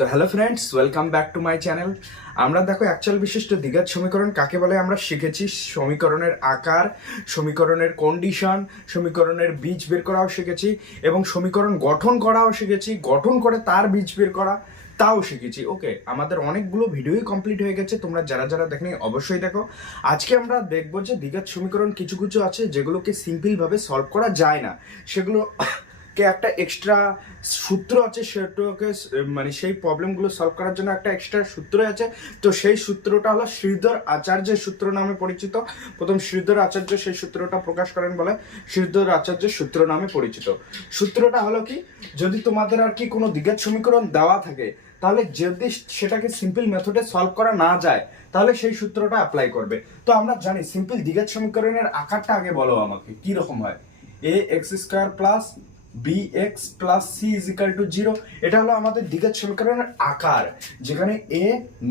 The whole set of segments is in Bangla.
তো hello friends welcome back to my channel আমরা দেখো অ্যাকচুয়াল বিশিষ্ট দ্বিঘাত সমীকরণ কাকে বলে? আমরা শিখেছি সমীকরণের আকার, সমীকরণের কন্ডিশন সমীকরণের বীজ বের করাও শিখেছি এবং সমীকরণ গঠন করাও শিখেছি, গঠন করে তার বীজ বের করা তাও শিখেছি। ওকে আমাদের অনেকগুলো ভিডিওই কমপ্লিট হয়ে গেছে, তোমরা যারা যারা দেখনি অবশ্যই দেখো। আজকে আমরা দেখব যে দ্বিঘাত সমীকরণ কিছু কিছু আছে যেগুলোকে সিম্পলভাবে সলভ করা যায় না। সেগুলো কে একটা এক্সট্রা সূত্র আছে সেটাকে মানে সেই প্রবলেমগুলো সলভ করার জন্য একটা এক্সট্রা সূত্র আছে। তো সেই সূত্রটা হলো শ্রীধর আচার্যের সূত্র নামে পরিচিত। প্রথম শ্রীধর আচার্য সেই সূত্রটা প্রকাশ করেন বলে শ্রীধর আচার্যের সূত্র নামে পরিচিত। সূত্রটা হলো কি, যদি তোমাদের আর কি কোনো দ্বিঘাত সমীকরণ দেওয়া থাকে, তাহলে যদি সেটাকে সিম্পল মেথডে সলভ করা না যায়, তাহলে সেই সূত্রটা অ্যাপ্লাই করবে। তো আমরা জানি সিম্পল দ্বিঘাত সমীকরণের আকারটা আগে বলো আমাকে কি রকম হয়? A x square plus b x plus c is equal to zero এটা হলো আমাদের দ্বিঘাত সমীকরণের আকার, যেখানে a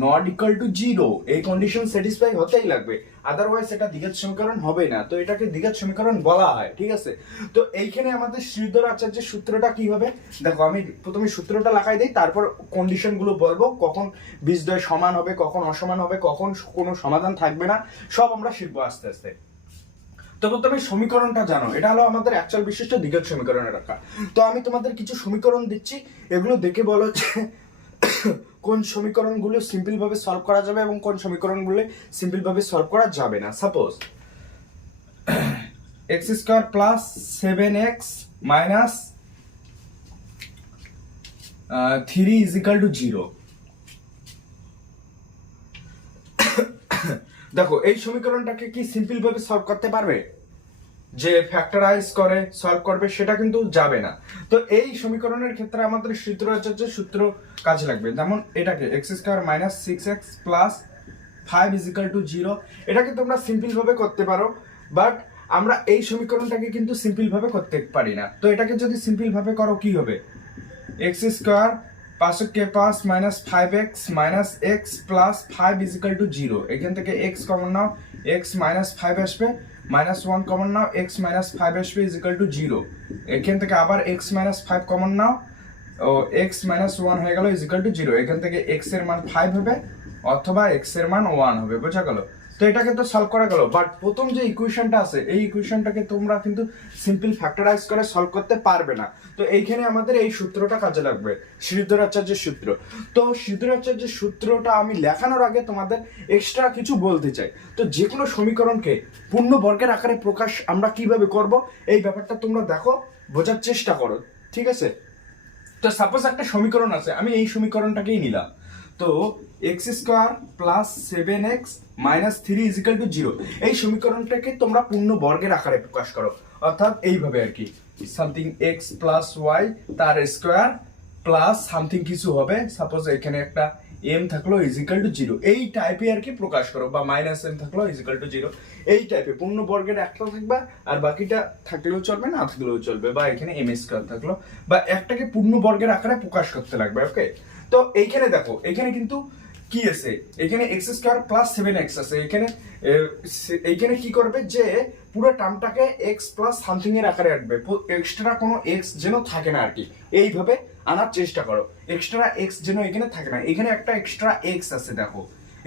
not equal to zero এই কন্ডিশন স্যাটিসফাই হতেই লাগবে আদারওয়াইজ এটা দ্বিঘাত সমীকরণ হবে না, তো এটাকে দ্বিঘাত সমীকরণ বলা হয়, ঠিক আছে? তো এইখানে আমাদের শ্রীধর আচার্যের সূত্রটা কি হবে? দেখো আমি প্রথমে সূত্রটা লাগাই দিই, তারপর কন্ডিশনগুলো বলব, কখন বীজদ্বয় সমান হবে, কখন অসমান হবে, কখন কোনো সমাধান থাকবে না, সব আমরা শিখব আস্তে আস্তে। তো প্রথমে সমীকরণটা জানো। এটা হলো আমাদের অ্যাকচুয়াল বিশিষ্ট দ্বিঘাত সমীকরণের রাখা তো আমি তোমাদের কিছু সমীকরণ দিচ্ছি। এগুলো দেখে বলো যে কোন সমীকরণগুলো সিম্পল ভাবে সলভ করা যাবে এবং কোন সমীকরণগুলো সিম্পল ভাবে সলভ করা যাবে না। Suppose x square plus seven x minus three is equal to zero দেখো, এই সমীকরণটাকে কি সিম্পলভাবে সলভ করতে পারবে? যে ফ্যাক্টরাইজ করে সলভ করবে, সেটা কিন্তু যাবে না। তো এই সমীকরণের ক্ষেত্রে আমাদের সূত্র আছে যে সূত্র কাজে লাগবে। যেমন এটাকে x square minus six x plus five is equal to zero এটাকে তোমরা সিম্পলভাবে করতে পারো বাট আমরা এই সমীকরণটাকে কিন্তু সিম্পলভাবে করতে পারি না। তো এটাকে যদি সিম্পলভাবে করো, কি হবে? এক্স স্কোয়ার পাঁচশো কে pass minus five x minus x plus five is equal to zero এখান থেকে এক্স কমন নাও এক্স মাইনাস ফাইভ আসবে মাইনাস ওয়ান কমন নাও এক্স মাইনাস ফাইভ আসবে ইজিক্যাল টু জিরো এখান থেকে আবার এক্স মাইনাস ফাইভ কমন নাও, ও এক্স মাইনাস ওয়ান হয়ে গেল ইজিক্যাল টু জিরো এখান থেকে এক্সের মান ফাইভ হবে, অথবা এক্সের মান ওয়ান হবে, বোঝা গেলো? তো এটাকে তো সলভ করা গেল। বাট প্রথম যে ইকুয়েশনটা আছে, এই ইকুয়েশনটাকে তোমরা কিন্তু সিম্পল ফ্যাক্টরাইজ করে সলভ করতে পারবে না। তো এইখানে আমাদের এই সূত্রটা কাজে লাগবে শ্রীধরাচার্যের সূত্র। তো শ্রীধরাচার্যের সূত্রটা আমি লেখানোর আগে তোমাদের এক্সট্রা কিছু বলতে চাই। তো যে কোনো সমীকরণকে পূর্ণ বর্গের আকারে প্রকাশ আমরা কীভাবে করব, এই ব্যাপারটা তোমরা দেখো, বোঝার চেষ্টা করো, ঠিক আছে? তো সাপোজ একটা সমীকরণ আছে, আমি এই সমীকরণটাকেই নিলাম। তো x square plus seven x minus three is equal to zero. এই সমীকরণটাকে তোমরা পূর্ণ বর্গের আকারে প্রকাশ করো। অর্থাৎ এইভাবে আর কি। সামথিং এক্স প্লাস ওয়াই তার স্কোয়ার প্লাস সামথিং কিছু হবে। সাপোজ এখানে একটা এম থাকল ইজিক্যাল টু জিরো। এই টাইপে আর কি প্রকাশ করো, বা মাইনাস এম থাকল ইজিক্যাল টু জিরো। এই টাইপে পূর্ণ বর্গের একটা থাকবে, আর বাকিটা থাকলেও চলবে, না থাকলেও চলবে, বা এখানে এম স্কোয়ার থাকল। বা একটাকে পূর্ণ বর্গের আকারে প্রকাশ করতে লাগবে ওকে তো এইখানে দেখো, এখানে কিন্তু কি আছে? এখানে x square plus seven x আছে। এখানে এইখানে কি করবে যে, পুরো টার্মটাকে এক্স প্লাস সামথিং এর আকারে আনবে এক্সট্রা কোনো এক্স যেন থাকে না আর কি এইভাবে আনার চেষ্টা করো। এক্সট্রা এক্স যেন এখানে থাকে না। এখানে একটা এক্সট্রা এক্স আছে, দেখো।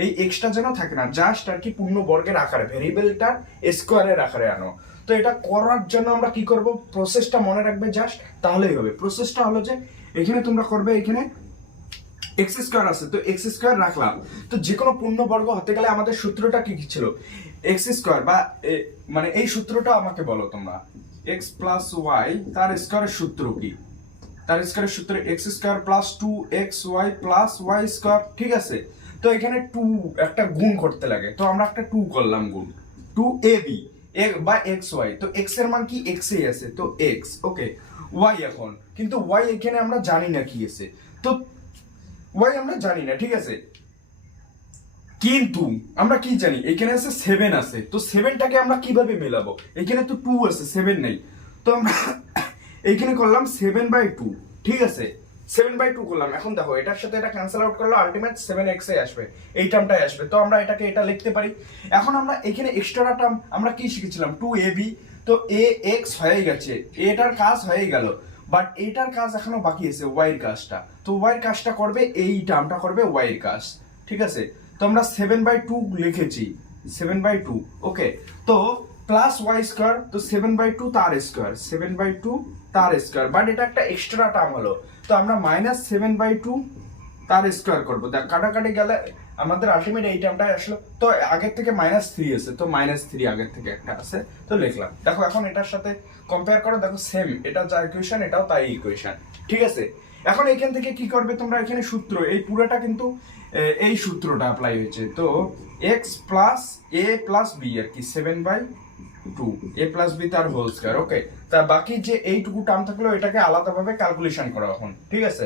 এই এক্সট্রা যেন থাকে না জাস্ট আর কি পূর্ণ বর্গের আকারে ভেরিয়েবলটার স্কোয়ারের আকারে আনো। তো এটা করার জন্য আমরা কি করব? প্রসেসটা মনে রাখবে জাস্ট তাহলেই হবে। প্রসেসটা হলো যে, এখানে তোমরা করবে, এখানে এক্স স্কোয়ার আছে, তো এক্স স্কোয়ার রাখলাম। তো যে কোনো পূর্ণবর্গ হতে গেলে আমাদের সূত্রটা কি ছিল? এক্স স্কোয়ার বা মানে এই সূত্রটা আমাকে বলো তোমরা। এক্স প্লাস ওয়াই তার স্কোয়ারের সূত্র কি? তার স্কোয়ারের সূত্র x square plus two x y plus y square ঠিক আছে? তো এখানে টু একটা গুণ করতে লাগে। তো আমরা একটা টু করলাম গুণ। টু এ বি বা এক্স ওয়াই তো এক্সের মান কি? এক্স এ আছে, তো এক্স ওকে ওয়াই এখন, কিন্তু ওয়াই এখানে আমরা জানি না কি আছে। তো ওয়াই আমরা জানি না, ঠিক আছে? কিন্তু আমরা কি জানি? এখানে আছে সেভেন আছে। তো সেভেনটাকে আমরা কীভাবে মেলাবো? এখানে তো টু আছে সেভেন নেই। তো আমরা এইখানে করলাম সেভেন বাই টু ঠিক আছে? সেভেন বাই টু করলাম। এখন দেখো, এটার সাথে এটা ক্যান্সেল আউট করলে আলটিমেট সেভেন এক্স এ আসবে। এই টার্মটাই আসবে। তো আমরা এটাকে এটা লিখতে পারি। এখন আমরা এখানে এক্সট্রা টার্ম আমরা কি শিখেছিলাম? টু এ বি তো এ এক্স হয়ে গেছে। এটার কাজ হয়ে গেল। বাট এইটার কাজ এখনও বাকি আছে ওয়াইর কাজটা তো ওয়াইর কাজটা করবে, এই টার্মটা করবে ওয়াইর কাজ ঠিক আছে? তো আমরা সেভেন বাই টু লিখেছি। সেভেন বাই টু ওকে তো প্লাস ওয়াই স্কোয়ার তো সেভেন বাই টু তার স্কোয়ার সেভেন বাই টু তার স্কোয়ার বাট এটা একটা এক্সট্রা টার্ম হলো। তো আমরা মাইনাস সেভেন বাই টু তার স্কোয়ার করব। দেখ, কাটাকাটি গেলে আমাদের আলটিমেট এই টার্মটা আসলো তো আগের থেকে মাইনাস থ্রি আছে, তো মাইনাস থ্রি আগের থেকে একটা আছে, তো লিখলাম। দেখো, এখন এটার সাথে কম্পেয়ার করো, দেখো সেম এটা যা ইকুয়েশন এটাও তাই ইকুয়েশন ঠিক আছে? এখন এখান থেকে কি করবে তোমরা? এখানে সূত্র, এই পুরোটা কিন্তু এই সূত্রটা অ্যাপ্লাই হয়েছে। তো x plus a plus b আর কি seven by two a plus b তার হোল স্কয়ার ওকে তা বাকি যে এইটুকু টার্ম থাকল, এটাকে আলাদাভাবে ক্যালকুলেশন করা এখন, ঠিক আছে?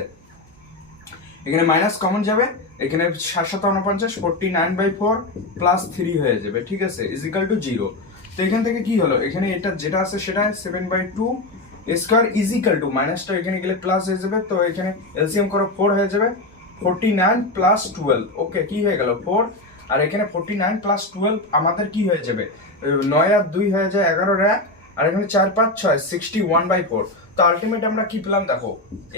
এখানে মাইনাস কমন যাবে, এখানে সাত সাত উনপঞ্চাশ forty nine by four plus three হয়ে যাবে, ঠিক আছে? ইজিক্যাল টু জিরো তো এখান থেকে কি হলো? এখানে এটা যেটা আছে সেটা seven by two square is equal to মাইনাসটা এখানে গেলে প্লাস হয়ে যাবে, তো এখানে এলসিএম করো ফোর হয়ে যাবে forty nine plus twelve okay কি হয়ে গেল? ফোর আর এখানে ফোরটি নাইন প্লাস টুয়েলভ আমাদের কি হয়ে যাবে? নয় আর দুই হয়ে যায় এগারো এক আর এখানে চার পাঁচ ছয় সিক্সটি ওয়ান বাই ফোর তো আলটিমেট আমরা কি পেলাম দেখো?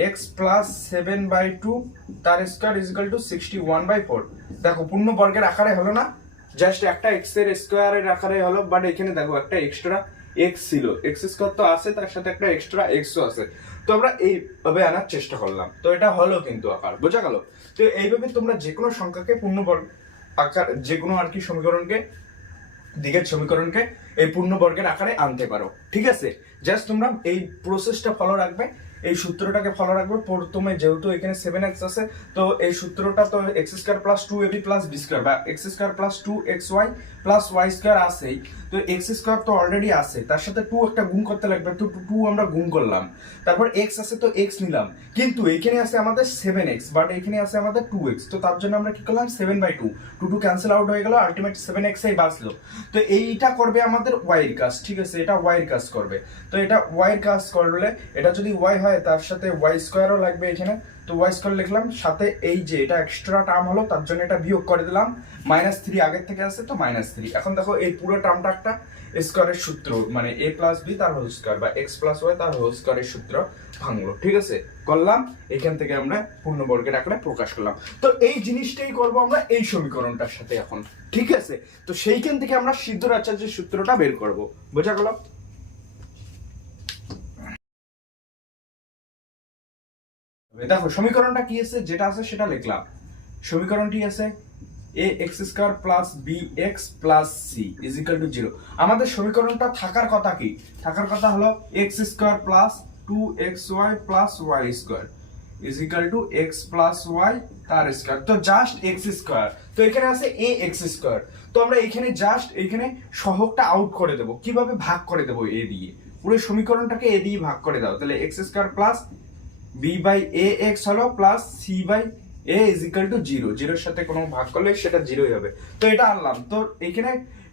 X plus seven by two তার square is equal to sixty one by four দেখো, পূর্ণ বর্গের আকারে হলো না জাস্ট একটা এক্সের স্কোয়ারের আকারে হলো বাট এখানে দেখো একটা এক্সট্রা এক্স ছিল। এক্স স্কোয়ার তো আছে, তার সাথে একটা এক্সট্রা এক্সও আছে। তো আমরা এইভাবে আনার চেষ্টা করলাম। তো এটা হলো কিন্তু আকার, বোঝা গেল? তো এইভাবে তোমরা যে কোনো সংখ্যাকে পূর্ণবর্গ আকার যে কোনো আর কি সমীকরণকে, দিকের সমীকরণকে এই পূর্ণবর্গের আকারে আনতে পারো। ঠিক আছে? জাস্ট তোমরা এই প্রসেসটা ফলো রাখবে। এই সূত্রটাকে ফলো রাখবে। প্রথমে যেহেতু এখানে সেভেন এক্স আছে, তো এই সূত্রটা তো x square plus two a b plus b square বা x square plus two x y plus y square আছেই, তো এক্স স্কোয়ার তো অলরেডি আছে, তার সাথে টু একটা গুণ করতে লাগবে, তো টু আমরা গুণ করলাম। তারপর এক্স আছে তো এক্স নিলাম, কিন্তু এখানে আছে আমাদের সেভেন এক্স বাট এখানে আছে আমাদের টু এক্স তো তার জন্য আমরা কি করলাম seven by two two two cancel out হয়ে গেল আলটিমেট সেভেন এক্স এই বাঁচলো। তো এইটা করবে আমাদের ওয়াইয়ের কাজ, ঠিক আছে? এটা ওয়াইয়ের কাজ করবে। তো এটা ওয়াইয়ের কাজ করলে, এটা যদি ওয়াই হয়, তার সাথে ওয়াই স্কোয়ারও লাগবে এখানে তো ওয়াই স্কোয়ার লিখলাম, সাথে এই যে এটা এক্সট্রা টার্ম হলো, তার জন্য এটা বিয়োগ করে দিলাম। মাইনাস থ্রি আগের থেকে আছে তো মাইনাস থ্রি এখন দেখো এই পুরো টার্মটা একটা স্কোয়ারের সূত্র মানে এ প্লাস বি তার হোল স্কোয়ার বা এক্স প্লাস ওয়াই তার হোল স্কোয়ারের সূত্র ভাঙলো, ঠিক আছে? করলাম, এখান থেকে আমরা পূর্ণবর্গের আকারে প্রকাশ করলাম। তো এই জিনিসটাই করব আমরা এই সমীকরণটার সাথে এখন, ঠিক আছে? তো সেইখান থেকে আমরা সিদ্ধ আচার্যের সূত্রটা বের করব। বোঝা গেল? দেখো, সমীকরণটা কি আছে? যেটা আছে সেটা লিখলাম। সমীকরণটি আছে a x square plus b x plus c is equal to zero আমাদের সমীকরণটা থাকার কথা কি? থাকার কথা হলো x square plus two x y plus y square is equal to x plus y তার স্কোয়ার তো জাস্ট এক্স স্কোয়ার তো এখানে আছে এ এক্স স্কোয়ার তো আমরা এখানে জাস্ট এখানে সহগটা আউট করে দেবো। কীভাবে ভাগ করে দেবো এ দিয়ে? পুরো সমীকরণটাকে এ দিয়ে ভাগ করে দাও। তাহলে x square plus b by a x হলো plus c by a is equal to zero জিরোর সাথে কোনো ভাগ করলে সেটা জিরোই হবে। তো এটা আনলাম। তো এখানে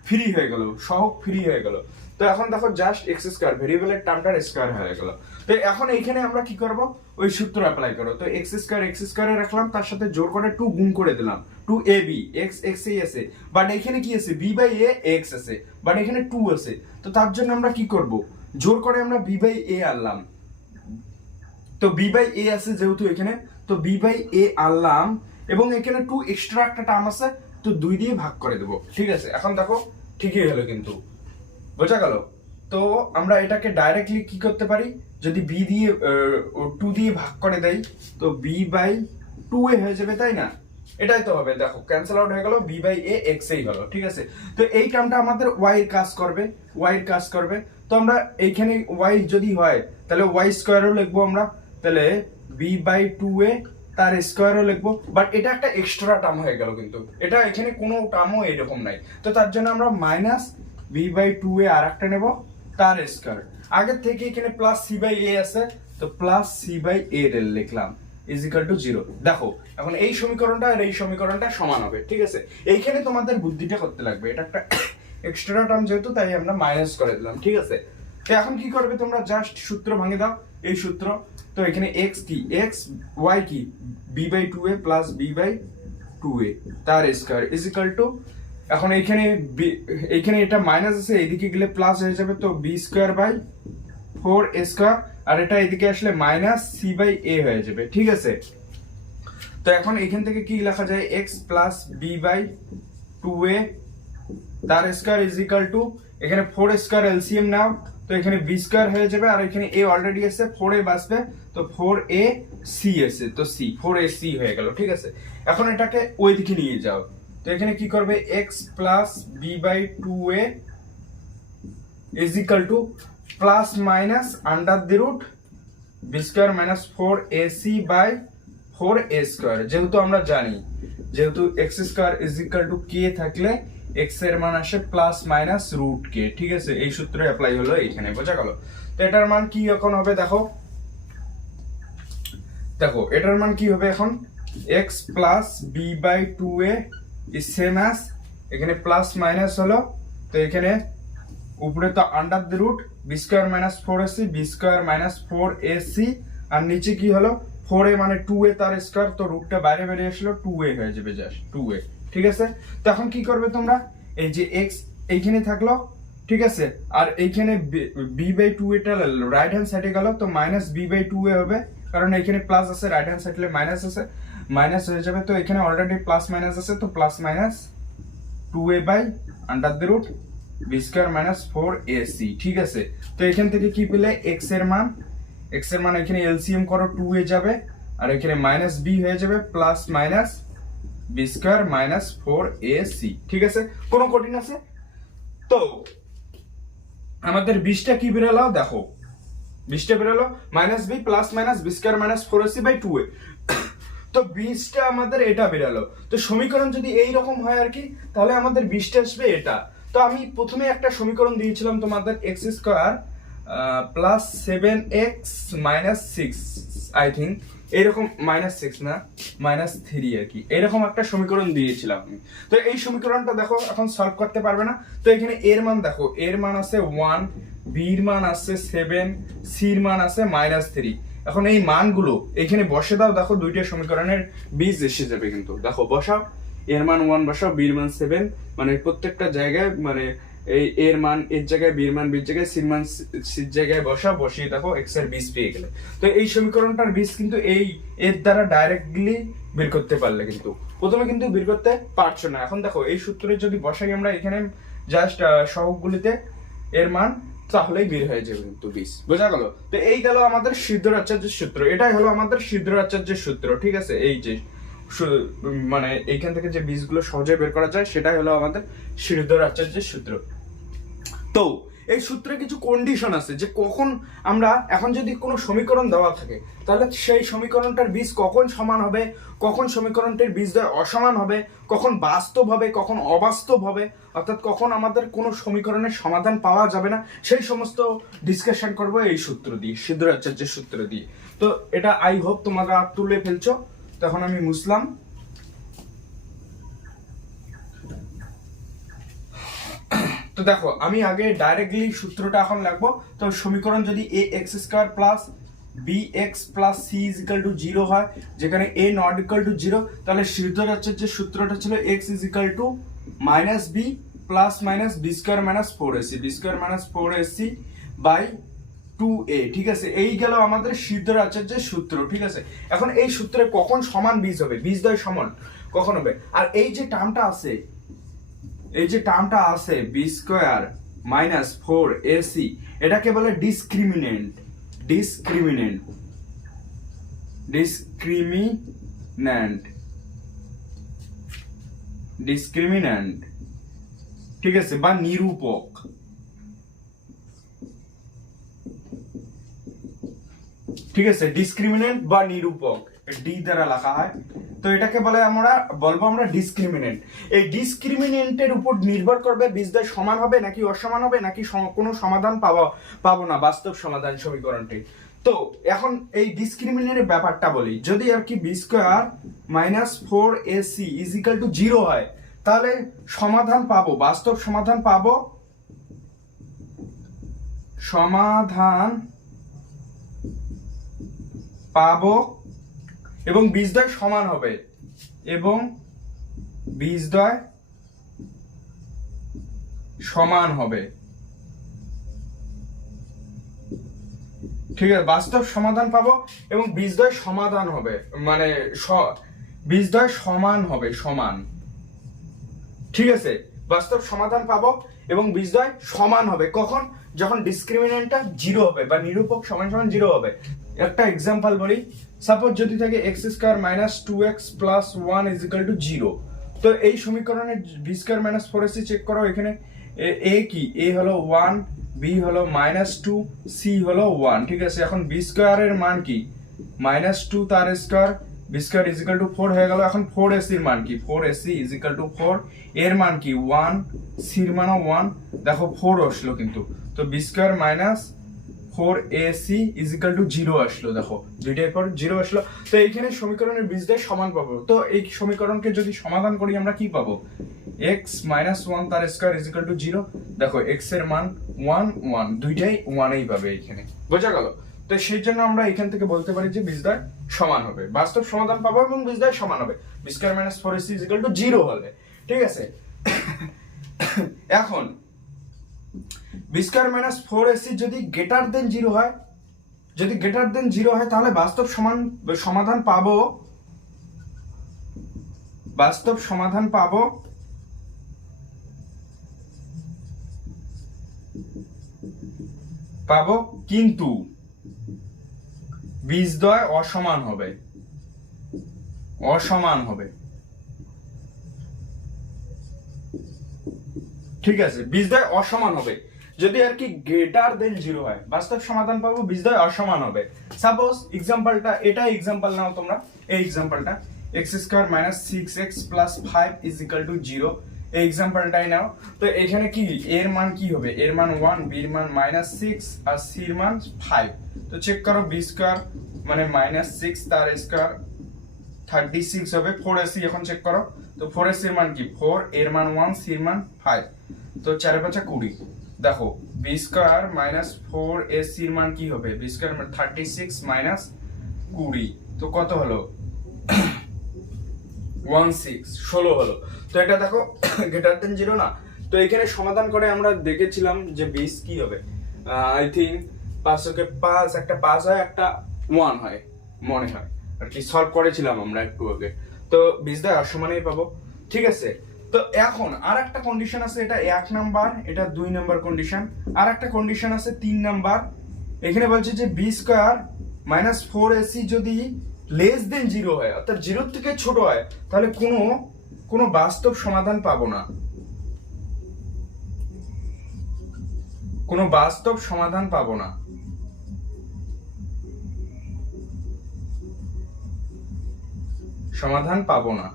ফ্রি হয়ে গেল, সহগ ফ্রি হয়ে গেল। তো এখন দেখো জাস্ট এক্স স্কোয়ার ভেরিয়েবলের টার্মটার স্কোয়ার হয়ে গেল। তো এখন এইখানে আমরা কি করব? ওই সূত্র অ্যাপ্লাই করো তো এক্স স্কোয়ার এক্স স্কোয়ারে রাখলাম, তার সাথে জোর করে টু গুণ করে দিলাম। Two a b x x এ আছে বাট এখানে কি আছে? বি বাই এ এক্স আছে বাট এখানে টু আছে। তো তার জন্য আমরা কি করব? জোর করে আমরা বি বাই এ আনলাম। তো বি বাই এ আছে যেহেতু এখানে, তো বি বাই এ আনলাম, এবং এখানে টু এক্সট্রা একটা টার্ম আছে, তো দুই দিয়ে ভাগ করে দেবো। ঠিক আছে, এখন দেখো, ঠিকই হলো কিন্তু। বোঝা গেল? তো আমরা এটাকে ডাইরেক্টলি কি করতে পারি? যদি বি দিয়ে টু দিয়ে ভাগ করে দেই, তো বি বাই টু এ হয়ে যাবে, তাই না? এটাই তো হবে। দেখো ক্যান্সেল আউট হয়ে গেল বি বাই এ এক্স এই হলো, ঠিক আছে? তো এই টার্মটা আমাদের ওয়াই কাজ করবে ওয়াই কাজ করবে। তো আমরা এইখানে ওয়াই যদি হয়, তাহলে ওয়াই স্কোয়ারও লিখব আমরা। তাহলে বি বাই টু এ তার স্কোয়ারও লিখব। বাট এটা একটা এক্সট্রা টার্ম হয়ে গেল কিন্তু। এটা এখানে কোনো টার্মও এরকম নাই। তো তার জন্য আমরা minus b by two a আর একটা নেব, তার স্কোয়ার আগের থেকে এখানে প্লাস সি বাই এ আছে, তো প্লাস সি বাই এ রেল লিখলাম ইজ ইকাল টু জিরো দেখো, এখন এই সমীকরণটা আর এই সমীকরণটা সমান হবে, ঠিক আছে? এইখানে তোমাদের বুদ্ধিটা করতে লাগবে। এটা একটা এক্সট্রা টার্ম যেহেতু, তাই আমরা মাইনাস করে দিলাম, ঠিক আছে? তো এখন কি করবে তোমরা? জাস্ট সূত্র ভাঙে দাও। এই সূত্র তো এখানে এক্স কি? এক্স ওয়াই কি? B by two a plus b by two a তার স্কোয়ার ইজ ইকাল টু এখন এইখানে এইখানে এটা মাইনাস আছে, এদিকে গেলে প্লাস হয়ে যাবে, তো b square by four square আর এটা এদিকে আসলে মাইনাস সি বাই এ হয়ে যাবে, ঠিক আছে? তো এখন এখান থেকে কি লেখা যায়? X plus b by two a তার স্কোয়ার ইজ টু এখানে ফোর স্কোয়ার এলসিএম নাও তো এখানে বি স্কোয়ার হয়ে যাবে, আর এখানে এ অলরেডি আছে ফোর এ বাসবে তো ফোর এ সি এসে তো সি ফোর এ সি হয়ে গেল, ঠিক আছে? এখন এটাকে ওই দিকে নিয়ে যাও। তো এখানে কি করবে? X plus b by two a is equal to plus minus under the root b square minus four a c by four a square যেহেতু আমরা জানি, যেহেতু x square is equal to কে থাকলে এক্সের মান আসে প্লাস মাইনাস রুট কে ঠিক আছে? এই সূত্র অ্যাপ্লাই হলো, এইখানে বোঝা গেল। তো এটার মান কি এখন হবে দেখো? দেখো, এটার মান কি হবে এখন? X plus b by two a same as এখানে প্লাস মাইনাস হলো, তো এখানে উপরে তো under the root b square minus four a c b square minus four a c আর নিচে কি হলো? ফোর এ মানে টু এ তার স্কোয়ার তো রুটটা বাইরে বেরিয়ে আসলো টু এ হয়ে যাবে জাস্ট টু এ ঠিক আছে? তো এখন কি করবে তোমরা? এই যে এক্স এইখানে থাকল, ঠিক আছে? আর এইখানে বি বাই টু এটা রাইট হ্যান্ড সাইডে গেল, তো minus b by two a হবে। কারণ এখানে প্লাস আছে রাইট হ্যান্ড সাইডে মাইনাস আছে। মাইনাস হয়ে যাবে, তো এখানে অলরেডি প্লাস মাইনাস আছে, তো plus minus two a by under the root b square minus four a c ঠিক আছে? তো এখান থেকে কি পেলে? এক্সের মান। এক্সের মান এখানে এলসিএম করো টু এ যাবে। আর এখানে মাইনাস বি হয়ে যাবে plus minus b square minus four a c ঠিক আছে? কোনো কঠিন আছে? তো, আমাদের বিশটা কি বেরোলো? দেখো বিশটা বেরোলো minus b plus minus b square minus four a c by two a তো বিশটা আমাদের এটা বেরালো। তো সমীকরণ যদি এই রকম হয় আর কি, তাহলে আমাদের বিশটা আসবে এটা। তো আমি প্রথমে একটা সমীকরণ দিয়েছিলাম তোমাদের x square plus seven x minus six I think এরকম মাইনাস সিক্স না মাইনাস থ্রি আর কি। এরকম একটা সমীকরণ দিয়েছিলাম আমি। তো এই সমীকরণটা দেখো, এখন সলভ করতে পারবে না। তো এখানে এর মান দেখো, এর মান আছে ওয়ান বির মান আছে সেভেন সির মান আছে মাইনাস থ্রি এখন এই মানগুলো এখানে বসে দাও, দেখো দুইটা সমীকরণের বীজ এসে যাবে কিন্তু। দেখো, বসাও, এর মান ওয়ান বসাও বির মান সেভেন মানে প্রত্যেকটা জায়গায় মানে এই এর মান, এর জায়গায় বির মান বির জায়গায় সির মান সির জায়গায় বসাও বসিয়ে দেখো এক্সের বীজ পেয়ে গেলে। তো এই সমীকরণটার বীজ কিন্তু এই এর দ্বারা ডাইরেক্টলি বের করতে পারলে কিন্তু। প্রথমে কিন্তু বের করতে পারছ না। এখন দেখো, এই সূত্রে যদি বসাই আমরা এখানে জাস্ট সহগগুলিতে এর মান, তাহলেই বের হয়ে যাবে কিন্তু বিষ বোঝা গেল? তো এই গেল আমাদের সিদ্ধরাচার্যের সূত্র। এটাই হলো আমাদের সিদ্ধরাচার্যের সূত্র, ঠিক আছে? এই যে মানে এইখান থেকে যে বীজগুলো সহজে বের করা যায়, সেটাই হলো আমাদের সিদ্ধরাচার্যের সূত্র। তো এই সূত্রে কিছু কন্ডিশন আছে যে কখন আমরা এখন যদি কোনো সমীকরণ দেওয়া থাকে, তাহলে সেই সমীকরণটার বীজ কখন সমান হবে, কখন সমীকরণটির বীজদ্বয় অসমান হবে, কখন বাস্তব হবে, কখন অবাস্তব হবে, অর্থাৎ কখন আমাদের কোনো সমীকরণের সমাধান পাওয়া যাবে না, সেই সমস্ত ডিসকাশন করব এই সূত্র দিয়ে, সিদ্ধরাচার্যের সূত্র দিয়ে। তো এটা আই হোপ তোমরা তুলে ফেলছো। তখন আমি মুসলাম। তো দেখো, আমি আগে ডাইরেক্টলি সূত্রটা এখন লাগবো। তো সমীকরণ যদি a x square plus b x plus c is equal to zero হয়, যেখানে a not equal to zero তাহলে সিদ্ধরাচার্যের যে সূত্রটা ছিল x is equal to minus b plus minus b square minus four a c b square minus four a c by two a ঠিক আছে? এই গেল আমাদের সিদ্ধরাচার্যের সূত্র, ঠিক আছে? এখন এই সূত্রে কখন সমান বীজ হবে? বীজ বীজদ্বয় সমান, কখন হবে? আর এই যে টার্মটা আছে এই যে টার্মটা আছে b square minus four a c এটাকে বলে ডিসক্রিমিনেন্ট ডিসক্রিমিনেন্ট ডিসক্রিমিন্যান্ট ডিসক্রিমিন্যান্ট ঠিক আছে, বা নিরূপক। ঠিক আছে ডিসক্রিমিনেন্ট বা নিরূপক। ডি দ্বারা লেখা হয়। তো এটাকে বলে আমরা, বলব আমরা ডিসক্রিমিনেন্ট এই ডিসক্রিমিনেন্টের উপর নির্ভর করবে বীজদ্বয় সমান হবে নাকি অসমান হবে নাকি কোনো সমাধান পাবো পাবো না, বাস্তব সমাধান সমীকরণটি। তো এখন এই ডিসক্রিমিনেন্টের ব্যাপারটা বলি। যদি আর কি b square minus four a c is equal to zero হয়, তাহলে সমাধান পাবো, বাস্তব সমাধান পাবো। সমাধান পাবো এবং বীজদ্বয় সমান হবে। এবং বীজদ্বয় সমান হবে। ঠিক আছে, বাস্তব সমাধান পাবো এবং বীজদ্বয় সমাধান হবে। মানে বীজদ্বয় সমান হবে, সমান। ঠিক আছে, বাস্তব সমাধান পাবো এবং বীজদ্বয় সমান হবে। কখন? যখন ডিসক্রিমিনেন্টটা জিরো হবে বা নিরূপক সমান সমান জিরো হবে। একটা এক্সাম্পল বলি। সাপোজ যদি থাকে x square minus two x plus one is equal to zero তো এই সমীকরণে b square minus four a c check করো এখানে। এ- কি? এ হলো ওয়ান বি হলো মাইনাস টু সি হলো ওয়ান ঠিক আছে? এখন বি স্কোয়ারের মান কি? মাইনাস টু তার square b square is equal to four হয়ে গেল। এখন ফোর এসির মান কি? Four a c is equal to four এর মান কি? ওয়ান সির মানও ওয়ান দেখো ফোর আসলো কিন্তু। তো b square minus four a c is equal to zero আসলো, দেখো। দুইটার পর জিরো আসলো। তো এইখানে সমীকরণের বীজদের সমান পাবো। তো এই সমীকরণকে যদি সমাধান করি, আমরা কি পাবো? এক্স মাইনাস ওয়ান তার square is equal to zero দেখো এক্সের মান ওয়ান ওয়ান দুইটাই ওয়ানেই পাবে এইখানে। বোঝা গেল? তো সেই জন্য আমরা এখান থেকে বলতে পারি যে বীজদ্বয় সমান হবে। বাস্তব সমাধান পাবো এবং বীজদ্বয় সমান হবে। B minus four AC is equal to zero হলে। ঠিক আছে? এখন B square minus four AC যদি গ্রেটার দেন জিরো হয়, যদি গ্রেটার দেন জিরো হয়, তাহলে বাস্তব সমান, সমাধান পাবো। বাস্তব সমাধান পাবো। পাবো, কিন্তু বীজদ্বয় অসমান হবে। অসমান হবে। ঠিক আছে, বীজদ্বয় অসমান হবে। যদি আর কি গ্রেটার দেন জিরো হয়, বাস্তব সমাধান পাবো বীজদ্বয় অসমান হবে। সাপোজ এক্সাম্পলটা এটা এক্সাম্পল নাও তোমরা। এই এক্সাম্পলটা X square minus six X plus five is equal to zero এই এক্সাম্পলটাই নাও। তো এখানে কি, এর মান কি হবে? এর মান ওয়ান বির মান মাইনাস সিক্স আর সির মান ফাইভ তো চেক করো বি স্কোয়ার মানে মাইনাস সিক্স তার স্কোয়ার থার্টি সিক্স হবে। ফোর এসি এখন চেক করো। তো ফোর এসির মান কি? ফোর এর মান ওয়ান সির মান ফাইভ তো চারে পাঁচা কুড়ি। দেখো বি স্কোয়ার মাইনাস ফোর এসির মান কি হবে? B square thirty six minus কুড়ি। তো কত হলো? ওয়ান সিক্স ষোলো হলো। তো এটা দেখো গ্রেটার দেন জিরো না? তো এখানে সমাধান করে আমরা দেখেছিলাম যে বিস কি হবে? আই থিঙ্ক পাঁচ ওকে পাঁচ, একটা পাঁচ হয়, একটা ওয়ান হয়, মনে হয়। আর কি সলভ করেছিলাম আমরা একটু আগে। তো বিশ দেয় অসমানেই পাবো। ঠিক আছে? তো এখন আর একটা কন্ডিশন আছে, এটা এক নাম্বার, এটা দুই নাম্বার কন্ডিশন আর একটা কন্ডিশন আছে তিন নাম্বার। এখানে বলছে যে B square minus four AC যদি লেস দেন জিরো হয়, অর্থাৎ জিরোর থেকে ছোট হয়, তাহলে কোনো কোনো বাস্তব সমাধান পাবো না। কোনো বাস্তব সমাধান পাবো না। সমাধান পাবো না।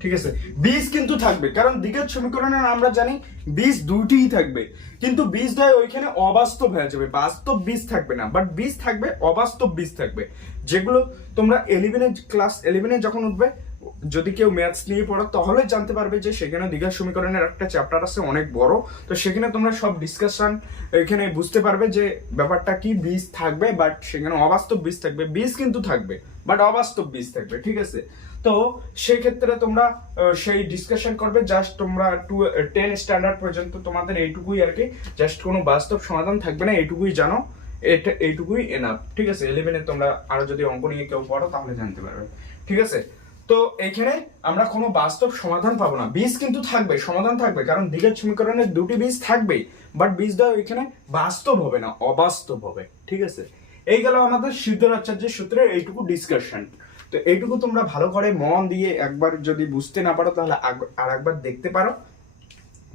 ঠিক আছে? বীজ কিন্তু থাকবে। কারণ দিকের সমীকরণে আমরা জানি বীজ দুইটিই থাকবে। কিন্তু বীজ দেয় ওইখানে অবাস্তব হয়ে যাবে। বাস্তব বীজ থাকবে না। বাট বীজ থাকবে, অবাস্তব বীজ থাকবে। যেগুলো তোমরা ইলেভেনে ক্লাস ইলেভেনে যখন উঠবে, যদি কেউ ম্যাথস নিয়ে পড়ো, তাহলে জানতে পারবে যে সেখানে দীঘার সমীকরণের একটা চ্যাপ্টার আছে, অনেক বড়। তো সেখানে তোমরা সব ডিসকাশন এখানে বুঝতে পারবে যে ব্যাপারটা কি বীজ থাকবে বাট সেখানে অবাস্তব বীজ থাকবে। বীজ কিন্তু থাকবে বাট অবাস্তব বীজ থাকবে। ঠিক আছে? তো সেই ক্ষেত্রে তোমরা সেই ডিসকাশন করবে জাস্ট তোমরা টু টেন স্ট্যান্ডার্ড পর্যন্ত তোমাদের এইটুকুই আর কি জাস্ট কোনো বাস্তব সমাধান থাকবে না, এইটুকুই জানো এটা এইটুকুই এনাফ ঠিক আছে? ইলেভেনে তোমরা আরও যদি অঙ্ক নিয়ে কেউ পড়ো, তাহলে জানতে পারবে, ঠিক আছে? তো এখানে আমরা কোনো বাস্তব সমাধান পাবো না। বীজ কিন্তু থাকবে, সমাধান থাকবে, কারণ দিকের সমীকরণের দুটি বীজ থাকবেই বাট বীজ দেওয়া এখানে বাস্তব হবে না, অবাস্তব হবে, ঠিক আছে? এই গেল আমাদের সিদ্ধরাচার্যের সূত্রে এইটুকু ডিসকাশন তো এইটুকু তোমরা ভালো করে মন দিয়ে একবার যদি বুঝতে না পারো, তাহলে আর একবার দেখতে পারো।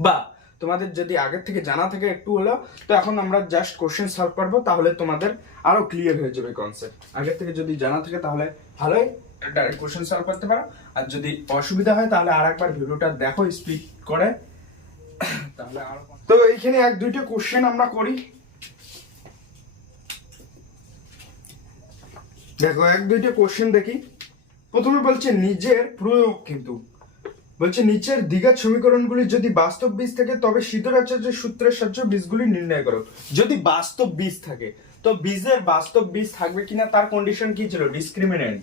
বা তোমাদের যদি আগের থেকে জানা থাকে একটু হলো তো এখন আমরা জাস্ট কোশ্চেন সলভ করব, তাহলে তোমাদের আরও ক্লিয়ার হয়ে যাবে কনসেপ্ট আগের থেকে যদি জানা থাকে, তাহলে ভালোই ডাইরেক্ট কোশ্চেন সলভ করতে পারো। আর যদি অসুবিধা হয়, তাহলে আর একবার ভিডিওটা দেখো স্পিড করে। তাহলে আরও তো এইখানে এক, দুইটা কোশ্চেন আমরা করি। দেখো, এক, দুইটা কোশ্চেন দেখি। প্রথমে বলছে নিজের প্রয়োগ কিন্তু। বলছে নিচের দ্বিঘাত সমীকরণগুলি যদি বাস্তব বীজ থাকে, তবে সিদ্ধরাচার্যের সূত্রের সাহায্যে বীজগুলি নির্ণয় করো। যদি বাস্তব বীজ থাকে, তো বীজের বাস্তব বীজ থাকবে কিনা, তার কন্ডিশন কি ছিল? ডিসক্রিমিনেন্ট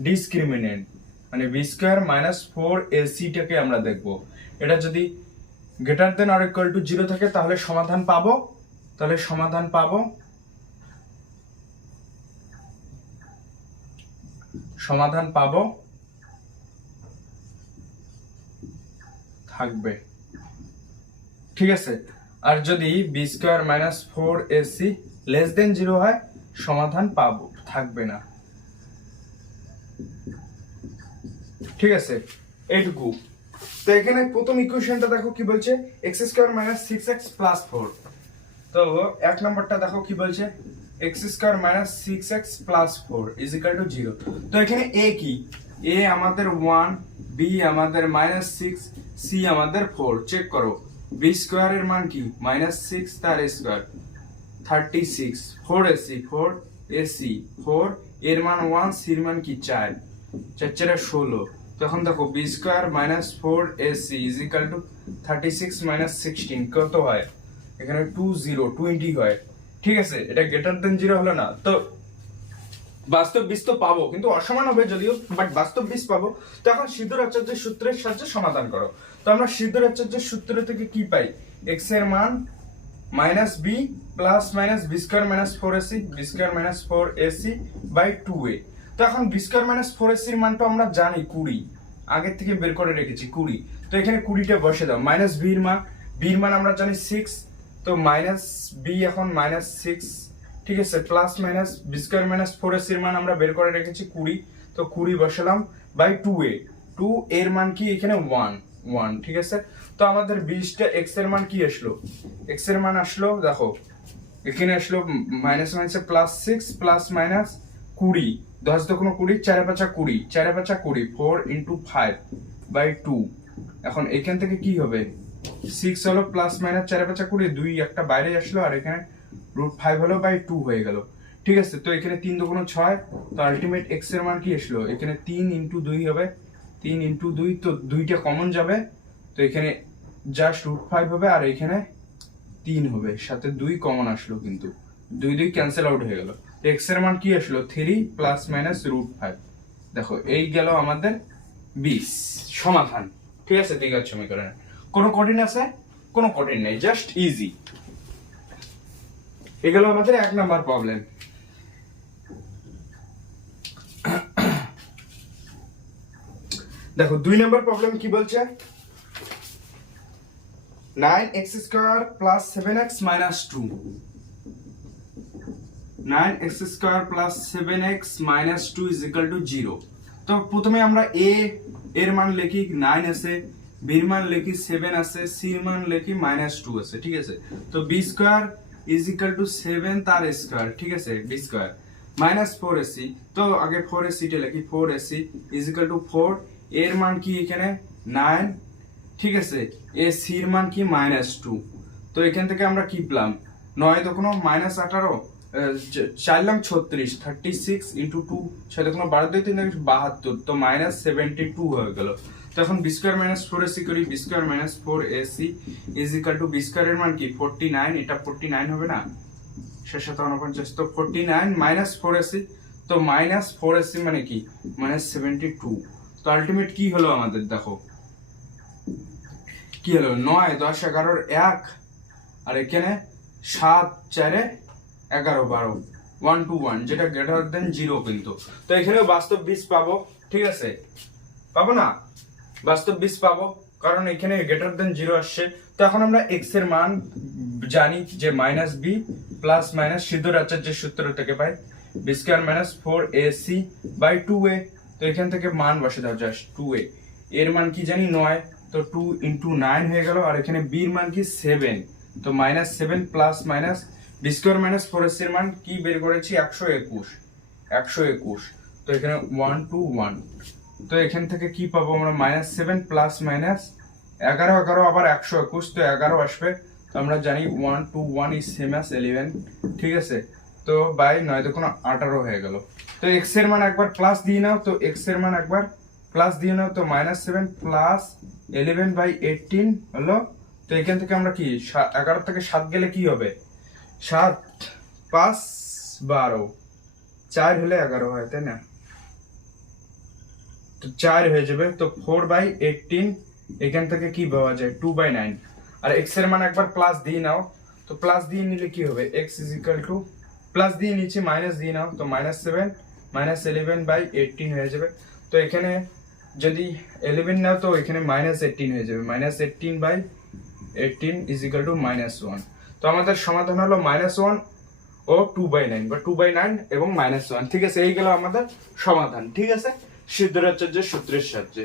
ডিসক্রিমিনেন্ট মানে বি স্কোয়ার মাইনাস ফোর এসিটাকে আমরা দেখব। এটা যদি greater than R equal to zero থাকে, তাহলে সমাধান পাবো। তাহলে সমাধান পাবো। সমাধান পাবো। থাকবে। ঠিক আছে? আর যদি B square minus four AC less than zero হয়, সমাধান পাবো। থাকবে না। ঠিক আছে? এইটুকু। তো এখানে প্রথম ইকুয়েশনটা দেখো কি বলছে? X square minus six X plus four তো এক নম্বরটা দেখো কি বলছে? X square minus six X plus four is equal to zero. তো এখানে এ কি? এ আমাদের ওয়ান, বি আমাদের মাইনাস সিক্স, সি আমাদের ফোর। চেক করো। বি স্কোয়ারের মান কি? মাইনাস সিক্স তার square. Thirty six. Four AC four AC four এর মান ওয়ান, সির মান কি? চার। চার চারে ষোলো। তখন দেখো, B square minus four AC is equal to thirty six minus sixteen. কত হয়? এখানে টু জিরো, টোয়েন্টি হয়। ঠিক আছে, এটা গ্রেটার দেন জিরো হলো না। তো বাস্তব বীজ তো পাবো, কিন্তু অসমান হবে যদিও বাট বাস্তব বীজ পাবো। তো এখন সিদ্ধর আচার্যের সূত্রের সাহায্যে সমাধান করো। তো আমরা সিদ্ধর আচার্যের সূত্র থেকে কি পাই? এক্সের মান minus B plus minus B square minus four AC B square minus four AC by two A তো এখন বি স্কোয়ার মাইনাস ফোর এসির মানটা আমরা জানি কুড়ি। আগের থেকে বের করে রেখেছি কুড়ি। তো এখানে কুড়িটা বসে দাও। মাইনাস বির মান বির মান আমরা জানি সিক্স তো মাইনাস বি এখন মাইনাস সিক্স ঠিক আছে? Plus minus B square minus four এসির মান আমরা বের করে রেখেছি কুড়ি, তো কুড়ি বসালাম বাই টু এ টু এর মান কি এখানে ওয়ান ওয়ান ঠিক আছে? তো আমাদের বিশটা এক্সের মান কি আসলো? এক্সের মান আসলো, দেখো, এখানে আসলো মাইনাস মাইনাসে প্লাস সিক্স প্লাস মাইনাস কুড়ি, দশ দোকানো কুড়ি, চারে পাঁচা কুড়ি, চারে পাঁচা কুড়ি four into five by two এখন এখান থেকে কি হবে? সিক্স হলো প্লাস মাইনাস চারে পাঁচা কুড়ি, দুই একটা বাইরে আসলো, আর এখানে রুট ফাইভ হলো বাই টু হয়ে গেল। ঠিক আছে? তো এখানে তিন দোকানো ছয়, তো আলটিমেট এক্সের মান কি আসলো? এখানে তিন ইন্টু দুই হবে। তিন ইন্টু দুই, তো দুইটা কমন যাবে। তো এখানে জাস্ট রুট ফাইভ হবে, আর এখানে তিন হবে। সাথে দুই কমন আসলো কিন্তু। দুই দুই ক্যান্সেল আউট হয়ে গেল। এক্সের মান কি আসলো? Three plus minus root five দেখো, এই গেল আমাদের বিশ। সমাধান। ঠিক আছে? আছে সমীকরণে। কোনো কঠিন আছে? কোনো কঠিন নেই জাস্ট ইজি এগুলো আমাদের এক নাম্বার প্রবলেম দেখো, দুই নাম্বার প্রবলেম কি বলছে? Nine X square plus seven X minus two nine X square plus seven X minus two is equal to zero তো প্রথমে আমরা এ এর মান লিখি নাইন আছে বির মান লিখি সেভেন আছে সির মান লিখি মাইনাস টু আছে, ঠিক আছে? তো B square is equal to seven তার স্কোয়ার ঠিক আছে? B square minus four AC তো আগে ফোর এসিটা লিখি four AC is equal to four এর মান কি এখানে? নাইন ঠিক আছে? এ সির মান কি? মাইনাস টু তো এখান থেকে আমরা কি পেলাম? নয় তো কোনো মাইনাস আঠারো চাইলাম ছত্রিশ থার্টি সিক্স ইন্টু টু সেটা কোনো বারো দুই তিন, বাহাত্তর, তো মাইনাস সেভেন্টি টু হয়ে গেল। তো এখন B square minus four AC করি B square minus four AC is equal to B স্কোয়ারের মান কি? ফোরটি নাইন এটা ফোরটি নাইন হবে না? শেষ সাথে উনপঞ্চাশ, তো forty nine minus four AC তো মাইনাস ফোর এসি মানে কি? মাইনাস সেভেন্টি টু তো আলটিমেট কি হলো আমাদের, দেখো? কি হলো? নয়, দশ, এগারোর এক, আর এখানে সাত, চারে এগারো, বারো। ওয়ান টু ওয়ান যেটা গ্রেটার দেন জিরো কিন্তু। তো এখানেও বাস্তব বীজ পাবো, ঠিক আছে? পাবো না? বাস্তব বীজ পাবো। কারণ এখানে গ্রেটার দেন জিরো আসছে। তো এখন আমরা এক্সের মান জানি যে মাইনাস বি প্লাস মাইনাস সিদ্ধ আচার্যের সূত্র থেকে পাই B square minus four A C by two A তো এখান থেকে মান বসে দাও জাস্ট টু এ এর মান কি জানি? নয়। তো টু ইন্টু নাইন হয়ে গেল। আর এখানে বির মান কি? সেভেন তো minus seven plus minus B square minus four S এর মান কি বের করেছি? একশো একুশ। একশো একুশ। তো এখানে ওয়ান টু ওয়ান তো এখান থেকে কি পাবো আমরা? মাইনাস সেভেন প্লাস মাইনাস এগারো এগারো, আবার একশো একুশ, তো এগারো আসবে। তো আমরা জানি one two one is same as eleven ঠিক আছে? তো বাই নয় তো কোনো আঠারো হয়ে গেল। তো এক্সের মান একবার প্লাস দিয়ে নাও, তো এক্সের মান একবার প্লাস দিয়ে নাও, তো minus seven plus eleven by eighteen হলো। তো এখান থেকে আমরা কি এগারো থেকে সাত গেলে কি হবে? সাত, পাঁচ, বারো। চার হলে এগারো হয়, তাই না? তো চার হয়ে যাবে। তো ফোর বাই এইটিন এখান থেকে কি পাওয়া যায়? টু বাই নাইন আর এক্সের মান একবার প্লাস দিয়ে নাও। তো প্লাস দিয়ে নিলে কি হবে? X is equal to plus দিয়ে নিচে মাইনাস দিয়ে নাও। তো minus seven minus eleven by eighteen হয়ে যাবে। তো এখানে যদি ইলেভেন নাও, তো এখানে মাইনাস এইটিন হয়ে যাবে। Minus eighteen by eighteen is equal to minus one তো আমাদের সমাধান হলো মাইনাস ওয়ান ও টু বাই নাইন বা টু বাই নাইন এবং মাইনাস ওয়ান ঠিক আছে? এই গেল আমাদের সমাধান। ঠিক আছে? সিদ্ধরাচার্যের সূত্রের সাহায্যে।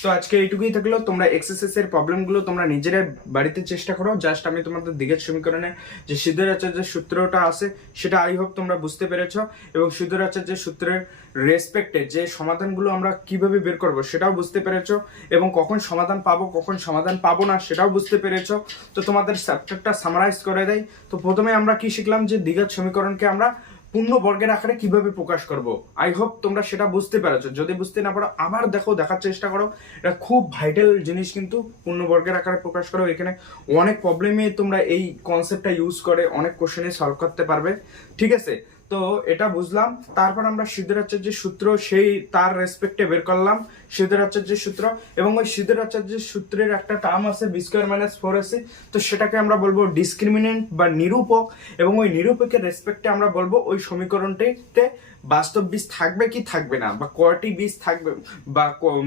তো আজকে এইটুকুই থাকল। তোমরা এক্সারসাইজ এর প্রবলেমগুলো তোমরা নিজেরাই বাড়িতে চেষ্টা করো। জাস্ট আমি তোমাদের দিকের সমীকরণে যে সিদ্ধরাচার্যের সূত্রটা আছে, সেটা আই হোপ তোমরা বুঝতে পেরেছ এবং সিদ্ধরাচার্যের সূত্রের রেসপেক্টে যে সমাধানগুলো আমরা কীভাবে বের করব সেটাও বুঝতে পেরেছ এবং কখন সমাধান পাবো, কখন সমাধান পাবো না সেটাও বুঝতে পেরেছ। তো তোমাদের চ্যাপ্টারটা সামারাইজ করে দেয় তো প্রথমে আমরা কি শিখলাম যে দ্বিঘাত সমীকরণকে আমরা পূর্ণ বর্গের আকারে কীভাবে প্রকাশ করব? আই হোপ তোমরা সেটা বুঝতে পেরেছ। যদি বুঝতে না পারো, আবার দেখো, দেখার চেষ্টা করো। এটা খুব ভাইটাল জিনিস কিন্তু পূর্ণ বর্গের আকারে প্রকাশ করো এখানে অনেক প্রবলেমে তোমরা এই কনসেপ্টটা ইউজ করে, অনেক কোশ্চেনে সলভ করতে পারবে। ঠিক আছে? তো এটা বুঝলাম। তারপর আমরা সিদ্ধরাচার্যের সূত্র, সেই তার রেসপেক্টে বের করলাম, সিদ্ধরাচার্যের সূত্র। এবং ওই সিদ্ধরাচার্যের সূত্রের একটা টার্ম আছে বি স্কোয়ার মাইনাস ফোর আছে তো সেটাকে আমরা বলব ডিসক্রিমিনেন্ট বা নিরূপক। এবং ওই নিরূপকের রেসপেক্টে আমরা বলব ওই সমীকরণটিতে বাস্তব বীজ থাকবে কি থাকবে না? বা কয়টি বীজ থাকবে? বা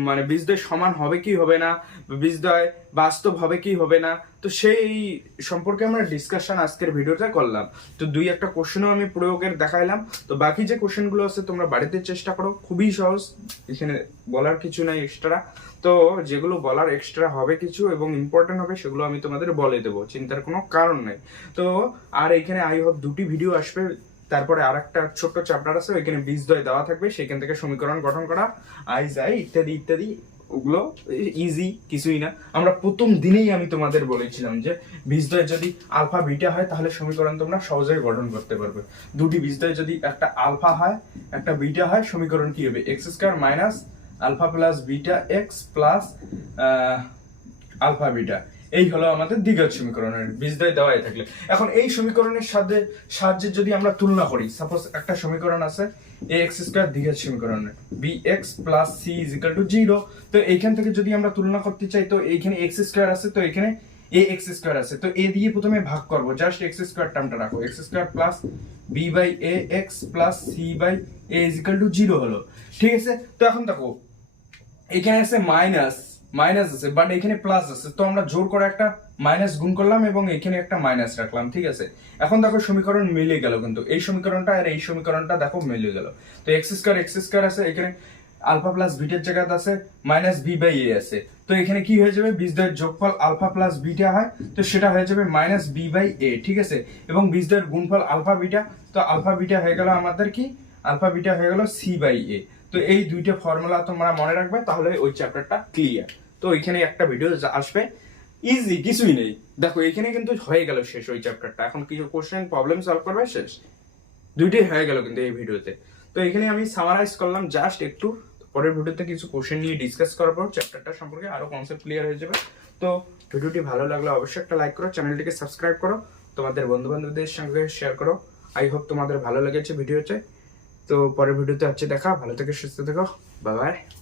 মানে বীজদ্বয় সমান হবে কি হবে না? বীজদ্বয় বাস্তব হবে কি হবে না? তো সেই সম্পর্কে আমরা ডিসকাশন আজকের ভিডিওতে করলাম। তো দুই একটা কোশ্চেনও আমি প্রয়োগের দেখাইলাম। তো বাকি যে কোশ্চেনগুলো আছে, তোমরা বাড়িতে চেষ্টা করো। খুবই সহজ। এখানে বলার কিছু নাই এক্সট্রা তো যেগুলো বলার এক্সট্রা হবে কিছু এবং ইম্পর্টেন্ট হবে, সেগুলো আমি তোমাদের বলে দেবো। চিন্তার কোনো কারণ নেই। তো আর এখানে আই হোপ দুটি ভিডিও আসবে। তারপরে আর একটা ছোট্ট চ্যাপ্টার আছে, ওইখানে বীজদ্বয় দেওয়া থাকবে সেখান থেকে সমীকরণ গঠন করা আই যাই ইত্যাদি ইত্যাদি, ওগুলো ইজি কিছুই না। আমরা প্রথম দিনেই আমি তোমাদের বলেছিলাম যে বীজদ্বয় যদি আলফা বিটা হয়, তাহলে সমীকরণ তোমরা সহজেই গঠন করতে পারবে। দুটি বীজদ্বয় যদি একটা আলফা হয়, একটা বিটা হয়, সমীকরণ কি হবে? X square minus alpha plus beta X plus alpha beta এই হলো আমাদের দ্বিঘাত সমীকরণের বীজদ্বয় দেওয়াই থাকলে। এখন এই সমীকরণের সাথে সাহায্যে যদি আমরা তুলনা করি সাপোজ একটা সমীকরণ আছে এ এক্স স্কোয়ার দ্বিঘাত সমীকরণের B X plus C is equal to zero তো এইখান থেকে যদি আমরা তুলনা করতে চাই, তো এইখানে এক্স স্কোয়ার আছে, তো এখানে এ এক্স স্কোয়ার আছে। তো এ দিয়ে প্রথমে ভাগ করব জাস্ট এক্স স্কোয়ার টার্মটা রাখো। X square plus B by A X plus C by A is equal to zero হলো। ঠিক আছে? তো এখন দেখো, এখানে আছে মাইনাস মাইনাস আছে বাট এখানে প্লাস আছে। তো আমরা জোর করে একটা মাইনাস গুণ করলাম এবং এখানে একটা মাইনাস রাখলাম, ঠিক আছে? এখন দেখো সমীকরণ মিলে গেল কিন্তু। এই সমীকরণটা আর এই সমীকরণটা দেখো মিলে গেল। তো এক্স স্কোয়ার এক্স স্কোয়ার আছে, এখানে আলফা প্লাস বিটার জায়গাতে আছে মাইনাস বি বাই এ আছে। তো এখানে কি হয়ে যাবে? বীজদ্বয়ের যোগফল আলফা প্লাস বিটা হয়, তো সেটা হয়ে যাবে মাইনাস বি বাই এ ঠিক আছে? এবং বিজ বীজদ্বয়ের গুণফল আলফা বিটা তো আলফা বিটা হয়ে গেল আমাদের কি? আলফা বিটা হয়ে গেল সি বাই এ তো এই দুইটা ফর্মুলা তোমরা মনে রাখবে, তাহলে ওই চ্যাপ্টারটা ক্লিয়ার তো এখানে একটা ভিডিও আসবে। ইজি কিছুই নেই। দেখো, এখানে কিন্তু হয়ে গেল শেষ ওই চ্যাপ্টারটা এখন কিছু কোশ্চেন প্রবলেম সলভ করবে, শেষ? দুইটাই হয়ে গেল কিন্তু এই ভিডিওতে তো। এখানে আমি সামারাইজ করলাম জাস্ট একটু। পরের ভিডিওতে কিছু কোশ্চেন নিয়ে ডিসকাস করার পর চ্যাপ্টারটা সম্পর্কে আরও কনসেপ্ট ক্লিয়ার হয়ে যাবে। তো ভিডিওটি ভালো লাগলে অবশ্যই একটা লাইক করো চ্যানেলটিকে সাবস্ক্রাইব করো। তোমাদের বন্ধু বান্ধবদের সঙ্গে শেয়ার করো। আই হোপ তোমাদের ভালো লেগেছে ভিডিওতে তো পরের ভিডিওতে হচ্ছে দেখা। ভালো থেকে, সুস্থ থেকো। Bye bye